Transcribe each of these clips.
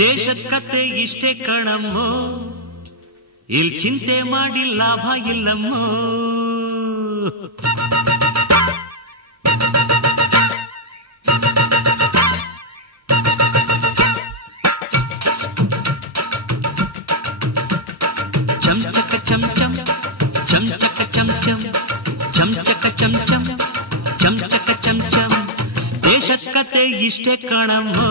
ದೇಶದ ಕತೆ ಇಷ್ಟೇ ಕಣಮ್ಮೋ, ಇಲ್ ಚಿಂತೆ ಮಾಡಿ ಲಾಭ ಇಲ್ಲಮ್ಮೋ. ಚಮಚಕ ಚಮಚಂ ಚಮಚಕ ಚಮಚಂ ಚಮಚಕ ಚಮಚಂ ಚಮಚಕ ಚಮಚಂ. ದೇಶದ ಕತೆ ಇಷ್ಟೇ ಕಣಮ್ಮೋ,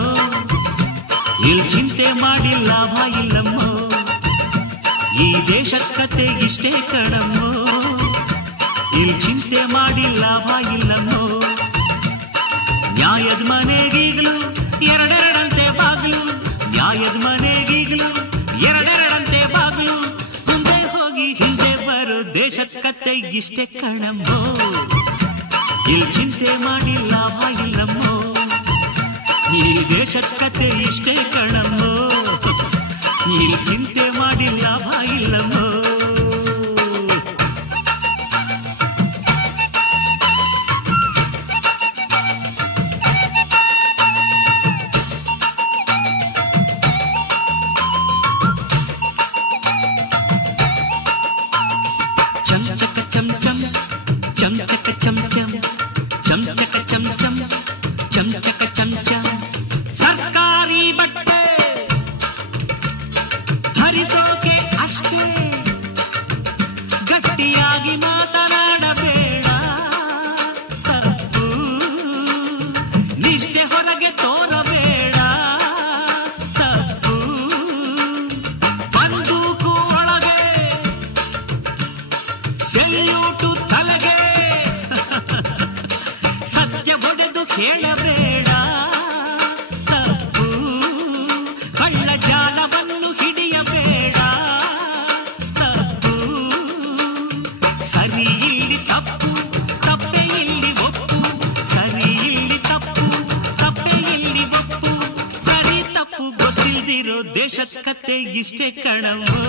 ಇಲ್ ಚಿಂತೆ ಮಾಡಿ ಲಾಭ ಇಲ್ಲಮ್ಮೋ. ಈ ದೇಶದ ಕತೆ ಇಷ್ಟೇ ಕಣಮ್ಮೋ, ಇಲ್ ಚಿಂತೆ ಮಾಡಿ ಲಾಭ ಇಲ್ಲಮ್ಮೋ. ನ್ಯಾಯದ ಮನೆಗೀಗ್ಲು ಎರಡೆರಡಂತೆ ಬಾಗ್ಲು, ನ್ಯಾಯದ ಮನೆಗೀಗ್ಲು ಎರಡೆರಡಂತೆ ಬಾಗ್ಲು. ಮುಂದೆ ಹೋಗಿ ಹಿಂದೆ ಬರೋ ದೇಶದ ಕತೆ ಇಷ್ಟೇ ಕಣಮ್ಮೋ, ಇಲ್ ಚಿಂತೆ ಮಾಡಿ ಲಾಭ ಇಲ್ಲಮ್ಮೋ. ಈ ದೇಶದ ಕತೆ ಇಷ್ಟೇ ಕಣಮ್ಮೋ, ಇಲ್ಲಿ ಚಿಂತೆ ಮಾಡಿ ಲಾಭ ಇಲ್ಲಮ್ಮೋ. ಚಮಚಕ ಚಮಚಂ ಚಮಚಕ ಚಮಚಂ ಚಮಚಕ ಚಮಚಂ ಚಮಚಕ ಚಮಚಂ. ಸರ್ಕಾರಿ ಬಟ್ಟೆ ಧರಿಸೋಕೆ ಅಷ್ಟೇ, ಗಟ್ಟಿಯಾಗಿ ಮಾತನಾಡಬೇಡ. ತಪ್ಪು ನಿಷ್ಠೆ ಹೊರಗೆ ತೋರಬೇಡ. ತಪ್ಪು ಬಂದೂಕು ಒಳಗೆ ಸೆಲ್ಯೂಟು ತಲೆಗೆ. ಸತ್ಯ ಬೊಡೆದು ಕೇಳಬೇಡ. ತಪ್ಪು ಕಳ್ಳ ಜಾಲವನ್ನು ಹಿಡಿಯಬೇಡ. ತಪ್ಪು ಸರಿ ಇಲ್ಲಿ ತಪ್ಪು, ತಪ್ಪೆ ಇಲ್ಲಿ ಒಪ್ಪು. ಸರಿ ಇಲ್ಲಿ ತಪ್ಪು, ತಪ್ಪೆ ಇಲ್ಲಿ ಒಪ್ಪು. ಸರಿ ತಪ್ಪು ಗೊತ್ತಿಲ್ದಿರೋ ದೇಶದ ಕತೆ ಇಷ್ಟೇ ಕಣಮ್ಮೋ,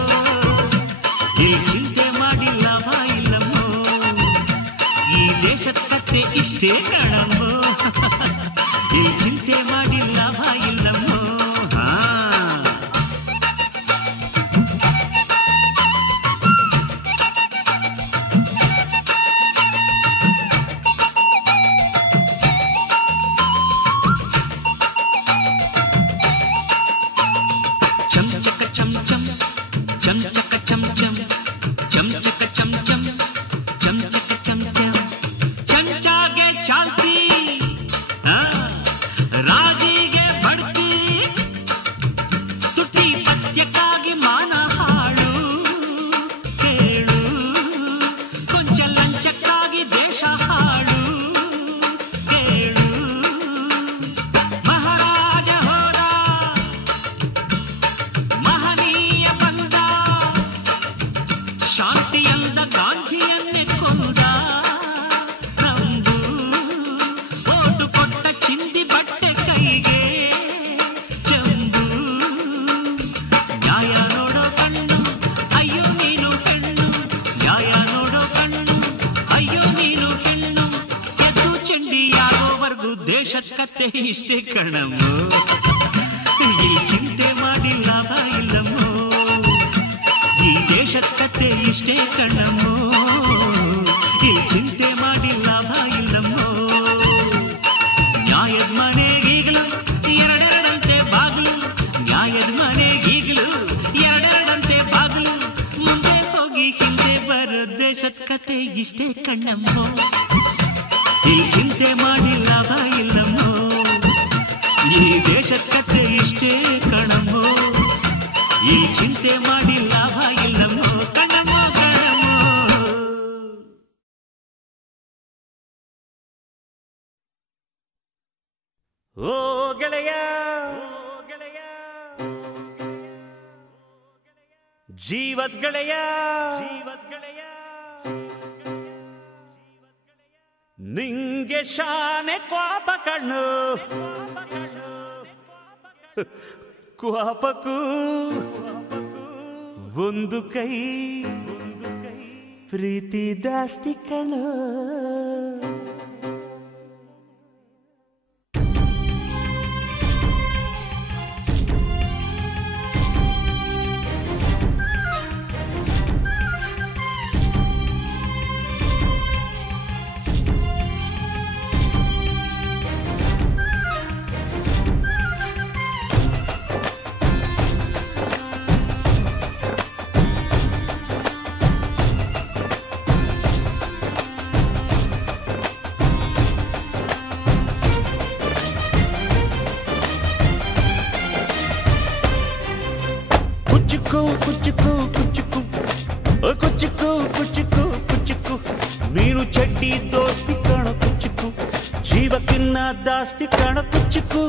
ಇಲ್ಲಿ ಚಿಂತೆ ಮಾಡಿ ಲಾಭ ಇಲ್ಲಮ್ಮೋ. ಈ ದೇಶದ ಕತೆ ಇಷ್ಟೇ ಕಣಮ್ಮೋ, ಇಲ್ಲಿ ಚಿಂತೆ ಮಾಡಿ ಲಾಭ ಇಲ್ಲಮ್ಮೋ. ಚಮಚಕ ಚಮಚಂ ಚಮಚಕ ಚಮಚಂ ಚಮಚಕ ಚಮಚಂ ಚಮಚಕ ಚಮಚಂ. ಚಮಚಾಗೆ ಚಾಲ್ತಿ, ರಾಜಿಗೆ ಬಡ್ತಿ, ತುಟಿ ಪದ್ಯಕ್ಕಾಗಿ ಮಾನ ಹಾಳು. ಕೇಳು ಕೊಂಚ ಲಂಚಕ್ಕಾಗಿ ದೇಶ ಹಾಳು. ಕೇಳು ಮಹಾರಾಜ ಹೋರ, ಮಹನೀಯ ಬಂದ, ಶಾಂತಿಯಂದ ಗಾಂಧಿಯನ್ನೇ ಕೊಂದ. ನಂದು ಓಟು ಕೊಟ್ಟ ಚಿಂದಿ ಬಟ್ಟೆ ಕೈಗೆ ಚೆಂಬು. ನ್ಯಾಯ ನೋಡೋ ಕಣ್ಣು, ಅಯ್ಯೋ ನೀನು ಹೆಣ್ಣು. ನ್ಯಾಯ ನೋಡೋ ಕಣ್ಣು, ಅಯ್ಯೋ ನೀನು ಹೆಣ್ಣು. ಎದ್ದು ಚಂಡಿಯಾಗೋವರೆಗೂ ದೇಶದ ಕತೆ ಇಷ್ಟೇ ಕಣಮ್ಮೋ, ಈ ಚಿಂತೆ ಮಾಡಿ ಲಾಭ ಇಲ್ಲಮ್ಮೋ. ಈ ದೇಶದ ಕತೆ ಇಷ್ಟೇ ಕಣಮ್ಮೋ, ಇಲ್ಲಿ ಚಿಂತೆ ಮಾಡಿ ಲಾಭ ಇಲ್ಲಮ್ಮೋ. ನ್ಯಾಯದ ಮನೆಗೀಗ್ಲು ಎರಡೆರಡಂತೆ ಬಾಗ್ಲು, ನ್ಯಾಯದ ಮನೆಗೀಗ್ಲು ಎರಡೆರಡಂತೆ ಬಾಗ್ಲು. ಮುಂದೆ ಹೋಗಿ ಹಿಂದೆ ಬರೋ ದೇಶದ ಕತೆ ಇಷ್ಟೇ ಕಣಮ್ಮೋ, ಇಲ್ಲಿ ಚಿಂತೆ ಮಾಡಿ ಲಾಭ ಇಲ್ಲಮ್ಮೋ. ಈ ದೇಶದ ಕತೆ ಇಷ್ಟೇ ಕಣಮ್ಮೋ, ಈ ಚಿಂತೆ ಮಾಡಿ ಲಾಭ ಇಲ್ಲಮ್ಮೋ. ಕಣಮ್ಮೋ ಕಣಮ್ಮೋ. ಓ ಗೆಳೆಯ ಜೀವದ್ ಗೆಳೆಯ, ನಿಂಗೆ ಶಾನೆ ಕ್ವಾಪ ಕಣ್ಣು. ಕ್ವಾಪಕ್ಕೂ ಒಂದು ಕೈ, ಪ್ರೀತಿ ದಾಸ್ತಿ ಕಣ್ಣು. ಕುಚ್ಚುಕು ಕುಚ್ಚುಕು ಕುಚ್ಚುಕು ಕುಚ್ಚುಕು ಕುಚ್ಚುಕು ಕುಚ್ಚುಕು ನೀನು ಚಡ್ಡಿ ದೋಸ್ತಿ ಕಣ ಕುಚ್ಚುಕು ಜೀವಕ್ಕಿನ್ನ ದಾಸ್ತಿ ಕಣ ಕುಚ್ಚುಕು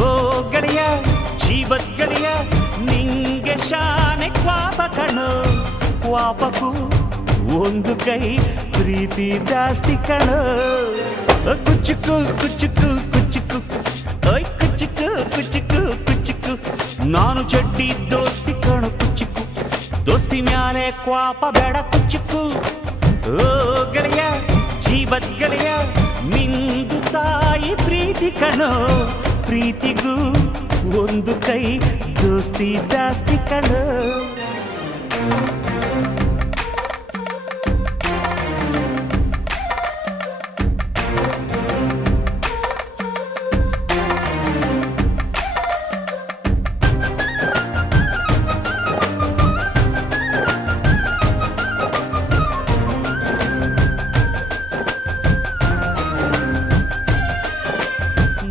ಓ ಗೆಳೆಯ ಜೀವದ ಗೆಳೆಯ ನಿಂಗೆ ಶಾನೆ ಕ್ವಾಪ ಕಣೋ ಕ್ವಾಪಕು ಒಂದು ಕೈ ಪ್ರೀತಿ ಜಾಸ್ತಿ ಕಣೋ ಕುಚ್ಚುಕು ಕುಚ್ಚುಕು ಕುಚ್ಚುಕು ಓಯ್ ಕುಚ್ಚುಕು ಕುಚ್ಚುಕು ಕುಚ್ಚುಕು ನಾನು ಚಡ್ಡಿ ದೋಸ್ತಿ ಕಣ ಕುಚ್ಚುಕು ದೋಸ್ತಿ ಮ್ಯಾಲೆ ಕ್ವಾಪ ಬೇಡ ಕುಚ್ಚುಕು ಓ ಗೆಳೆಯ ಜೀವದ ಗೆಳೆಯ ನಿಂದು ತಾಯಿ ಪ್ರೀತಿ ಕಣೋ ಪ್ರೀತಿಗೂ ಒಂದು ಕೈ ದೋಸ್ತಿ ಜಾಸ್ತಿ ಕಣೋ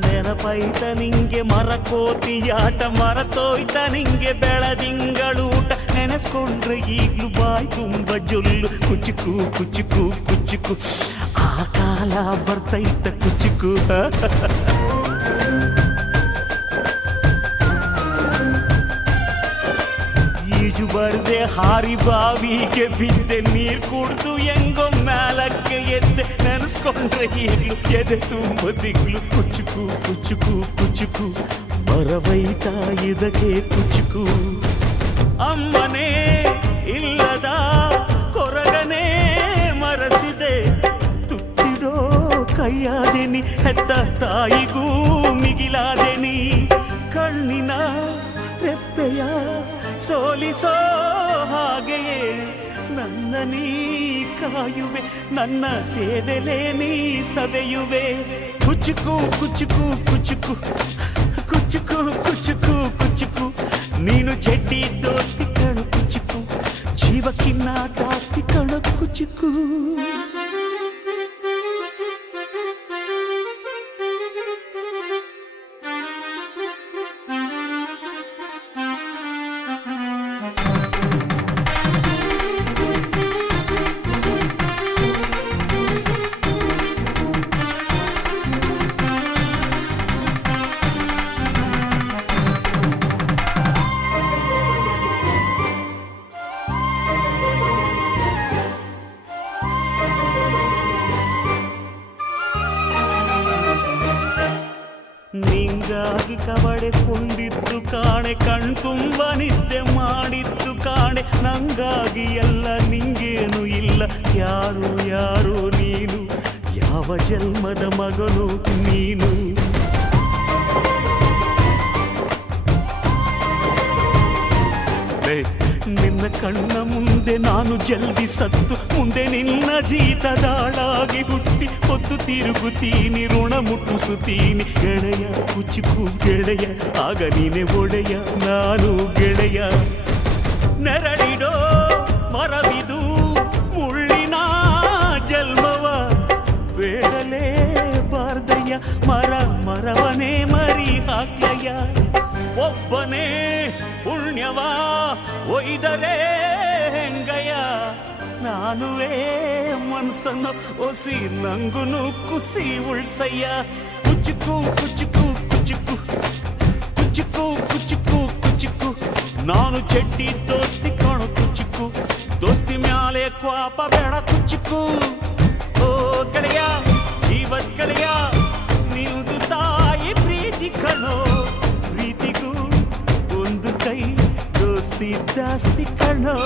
ನೆನಪೈತ ನಿಂಗೆ ಮರಕೋತಿಯಾಟ ಮರತೋಯ್ತ ನಿಂಗೆ ಬೆಳದಿಂಗಳೂಟ ನೆನೆಸ್ಕೊಂಡ್ರೆ ಈಗ್ಲೂ ಬಾಯ್ ತುಂಬ ಜೊಲ್ಲು ಕುಚುಕು ಕುಚುಕು ಕುಚುಕು ಆ ಕಾಲ ಬರ್ತೈತ ಕುಚುಕು ಈಜು ಬರ್ದೆ ಹಾರಿ ಬಾವಿಗೆ ಬಿದ್ದೆ ನೀರ್ ಕುಡ್ದು ಹೆಂಗೋ ಮ್ಯಾಲಕ್ಕೆ ಎದ್ದೆ ನೆನೆಸ್ಕೊಂಡ್ರೆ ಈಗ್ಲೂ ಎದೆ ತುಂಬ ದಿಗ್ಲು ಕುಚುಕು ಕುಚುಕು ಕುಚುಕು ಬರವೈತ ಇದಕ್ಕೆ ಕುಚುಕು ಅಮ್ಮನೇ ಇಲ್ಲದ ಕೊರಗನೇ ಮರಸಿದೆ ತುತ್ತಿಡೋ ಕೈಯಾದೆನಿ ಹೆತ್ತ ತಾಯಿಗೂ ಮಿಗಿಲಾದೆನಿ ಕಣ್ಣಿನ ರೆಪ್ಪೆಯ ಸೋಲಿಸೋ ಹಾಗೆಯೇ ನನ್ನ ನೀ ಕಾಯುವೆ ನನ್ನ ಸೇವೆಲೆ ನೀ ಸವೆಯುವೆ ಕುಚುಕು ಕುಚುಕು ಕುಚುಕು ಕುಚುಕು ಕುಚುಕು ಕುಚುಕು ನೀನು ಚಡ್ಡಿ ದೋಸ್ತಿ ಕಣು ಕುಚುಕು ಜೀವಕ್ಕಿನ್ನ ಜಾಸ್ತಿ ಕಣು ಕುಚುಕು ನಿಂಗಾಗಿ ಕವಡೆಕೊಂಡಿದ್ದು ಕಾಣೆ ಕಣ್ತುಂಬ ನಿದ್ದೆ ಮಾಡಿದ್ದು ಕಾಣೆ ನಂಗಾಗಿ ಎಲ್ಲ ನಿಂಗೇನು ಇಲ್ಲ ಯಾರು ಯಾರು ನೀನು ಯಾವ ಜನ್ಮದ ಮಗನು ನೀನು ನಿನ್ನ ಕಣ್ಣ ಮುಂದೆ ನಾನು ಜಲ್ದಿ ಸತ್ತು ಮುಂದೆ ನಿನ್ನ ಜೀತದಾಳಾಗಿ ಹುಟ್ಟಿ ಹೊತ್ತು ತಿರುಗುತ್ತೀನಿ ಋಣ ಮುಟ್ಟಿಸುತ್ತೀನಿ ಗೆಳೆಯ ಕುಚುಕು ಗೆಳೆಯ ಆಗ ನೀನೆ ಒಡೆಯ ನಾನು ಗೆಳೆಯ ನೆರಳಿಡೋ ಮರವಿದು ಮುಳ್ಳಿನ ಜನ್ಮವ ಬೇಡಲೇ ಬಾರ್ದಯ್ಯ ಮರ ಮರವನೇ ಮರಿ ಹಾಕ್ಲಯ್ಯ ಒಬ್ಬನೇ ಪುಣ್ಯವ ಒಯ್ದರೆ ಹೆಂಗಯ್ಯ ನಾನುವೇ ಮನ್ಸನ್ನು ಒಸಿ ನಂಗುನು ಕುಸಿ ಉಳ್ಸಯ್ಯ ಕುಚುಕು ಕುಚುಕು ಕುಚುಕು ಕುಚುಕು ಕುಚುಕು ಕುಚುಕು ನಾನು ಚಡ್ಡಿ ದೋಸ್ತಿ ಕಾಣು ಕುಚುಕು ದೋಸ್ತಿ ಮ್ಯಾಲೆ ಕ್ವಾಪ ಬೇಡ ಕುಚುಕು ಓ ಗೆಳೆಯ ಜೀವದ ಗೆಳೆಯ ನೀನು ತಾಯಿ ಪ್ರೀತಿ ಕಣೋ ಪ್ರೀತಿಗೂ ಒಂದು ಕೈ ದೋಸ್ತಿ ಜಾಸ್ತಿ ಕಣೋ